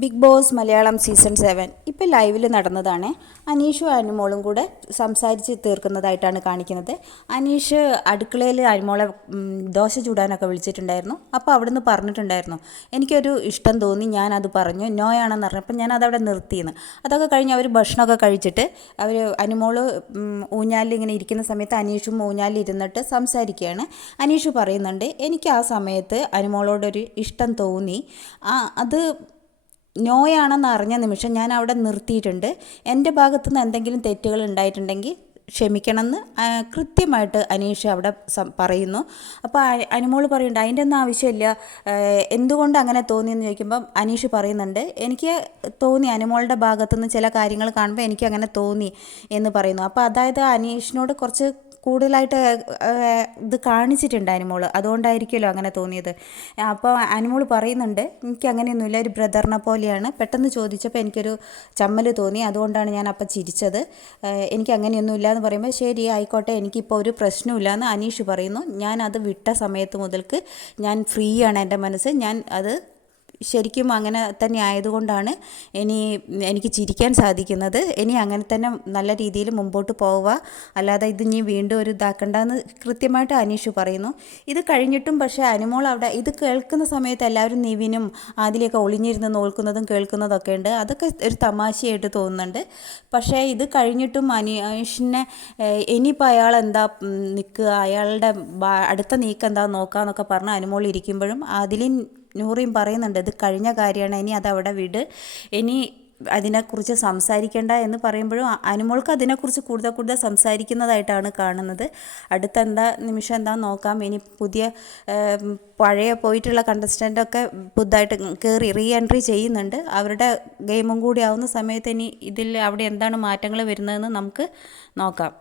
Big Boss Malayalam season seven ഇപ്പോൾ ലൈവിൽ നടന്നതാണ്. അനീഷും അനുമോളും കൂടെ സംസാരിച്ച് തീർക്കുന്നതായിട്ടാണ് കാണിക്കുന്നത്. അനീഷ് അടുക്കളയിൽ അനുമോളെ ദോശ ചൂടാനൊക്കെ വിളിച്ചിട്ടുണ്ടായിരുന്നു. അപ്പോൾ അവിടുന്ന് പറഞ്ഞിട്ടുണ്ടായിരുന്നു എനിക്കൊരു ഇഷ്ടം തോന്നി ഞാൻ അത് പറഞ്ഞു. നോയാണെന്ന് പറഞ്ഞപ്പോൾ ഞാൻ അതവിടെ നിർത്തിയെന്ന്. അതൊക്കെ കഴിഞ്ഞ് അവർ ഭക്ഷണമൊക്കെ കഴിച്ചിട്ട് അവർ അനുമോൾ ഊഞ്ഞാലിൽ ഇങ്ങനെ ഇരിക്കുന്ന സമയത്ത് അനീഷും ഊഞ്ഞാലിൽ ഇരുന്നിട്ട് സംസാരിക്കുകയാണ്. അനീഷ് പറയുന്നുണ്ട് എനിക്ക് ആ സമയത്ത് അനുമോളോടൊരു ഇഷ്ടം തോന്നി. അത് നോയാണെന്ന് അറിഞ്ഞ നിമിഷം ഞാൻ അവിടെ നിർത്തിയിട്ടുണ്ട്. എന്റെ ഭാഗത്തു നിന്ന് എന്തെങ്കിലും തെറ്റുകൾ ഉണ്ടായിട്ടുണ്ടെങ്കിൽ ക്ഷമിക്കണമെന്ന് കൃത്യമായിട്ട് അനീഷ് അവിടെ പറയുന്നു. അപ്പോൾ അനുമോൾ പറയുന്നുണ്ട് അതിന്റെ ഒന്നും ആവശ്യമില്ല. എന്തുകൊണ്ട് അങ്ങനെ തോന്നിയെന്ന് ചോദിക്കുമ്പം അനീഷ് പറയുന്നുണ്ട് എനിക്ക് തോന്നി അനുമോളുടെ ഭാഗത്തുനിന്ന് ചില കാര്യങ്ങൾ കാണുമ്പോൾ എനിക്ക് അങ്ങനെ തോന്നി എന്ന് പറയുന്നു. അപ്പോൾ അതായത് അനീഷിനോട് കുറച്ച് കൂടുതലായിട്ട് ഇത് കാണിച്ചിട്ടുണ്ട് അനുമോൾ അതുകൊണ്ടായിരിക്കുമല്ലോ അങ്ങനെ തോന്നിയത്. അപ്പോൾ അനുമോൾ പറയുന്നുണ്ട് എനിക്ക് അങ്ങനെയൊന്നുമില്ല ഒരു ബ്രദറിനെ പോലെയാണ്. പെട്ടെന്ന് ചോദിച്ചപ്പോൾ എനിക്കൊരു ചമ്മൽ തോന്നി. അതുകൊണ്ടാണ് ഞാൻ അപ്പം ചിരിച്ചത്. എനിക്ക് അങ്ങനെയൊന്നുമില്ല എന്ന് പറയുമ്പോൾ ശരി ആയിക്കോട്ടെ എനിക്കിപ്പോൾ ഒരു പ്രശ്നമില്ല എന്ന് അനീഷ് പറയുന്നു. ഞാൻ അത് വിട്ട സമയത്ത് മുതൽക്ക് ഞാൻ ഫ്രീ ആണ് എന്റെ മനസ്സ്. ഞാൻ അത് ശരിക്കും അങ്ങനെ തന്നെ ആയതുകൊണ്ടാണ് ഇനി എനിക്ക് ചിരിക്കാൻ സാധിക്കുന്നത്. ഇനി അങ്ങനെ തന്നെ നല്ല രീതിയിൽ മുമ്പോട്ട് പോവുക. അല്ലാതെ ഇത് ഇനി വീണ്ടും ഒരു ഇതാക്കണ്ടെന്ന് കൃത്യമായിട്ട് അനീഷ് പറയുന്നു. ഇത് കഴിഞ്ഞിട്ടും പക്ഷേ അനുമോൾ അവിടെ ഇത് കേൾക്കുന്ന സമയത്ത് എല്ലാവരും നിവിനും ആദിലൊക്കെ ഒളിഞ്ഞിരുന്ന് നോൽക്കുന്നതും കേൾക്കുന്നതൊക്കെ ഉണ്ട്. അതൊക്കെ ഒരു തമാശയായിട്ട് തോന്നുന്നുണ്ട്. പക്ഷേ ഇത് കഴിഞ്ഞിട്ടും അനീഷിനെ ഇനിയിപ്പോൾ അയാൾ എന്താ നിൽക്കുക? അയാളുടെ അടുത്ത നീക്കം എന്താ നോക്കാന്നൊക്കെ പറഞ്ഞ് അനുമോൾ ഇരിക്കുമ്പോഴും അതിലും നൂറിയും പറയുന്നുണ്ട് ഇത് കഴിഞ്ഞ കാര്യമാണ് ഇനി അതവിടെ വിട്. ഇനി അതിനെക്കുറിച്ച് സംസാരിക്കേണ്ട എന്ന് പറയുമ്പോഴും അനുമോൾക്ക് അതിനെക്കുറിച്ച് കൂടുതൽ കൂടുതൽ സംസാരിക്കുന്നതായിട്ടാണ് കാണുന്നത്. അടുത്ത എന്താ നിമിഷം എന്താ നോക്കാം. ഇനി പുതിയ പഴയ പോയിട്ടുള്ള കണ്ടസ്റ്റന്റൊക്കെ പുതുതായിട്ട് കയറി റീ എൻട്രി ചെയ്യുന്നുണ്ട്. അവരുടെ ഗെയിമും കൂടി ആവുന്ന സമയത്ത് ഇനി ഇതിൽ അവിടെ എന്താണ് മാറ്റങ്ങൾ വരുന്നതെന്ന് നമുക്ക് നോക്കാം.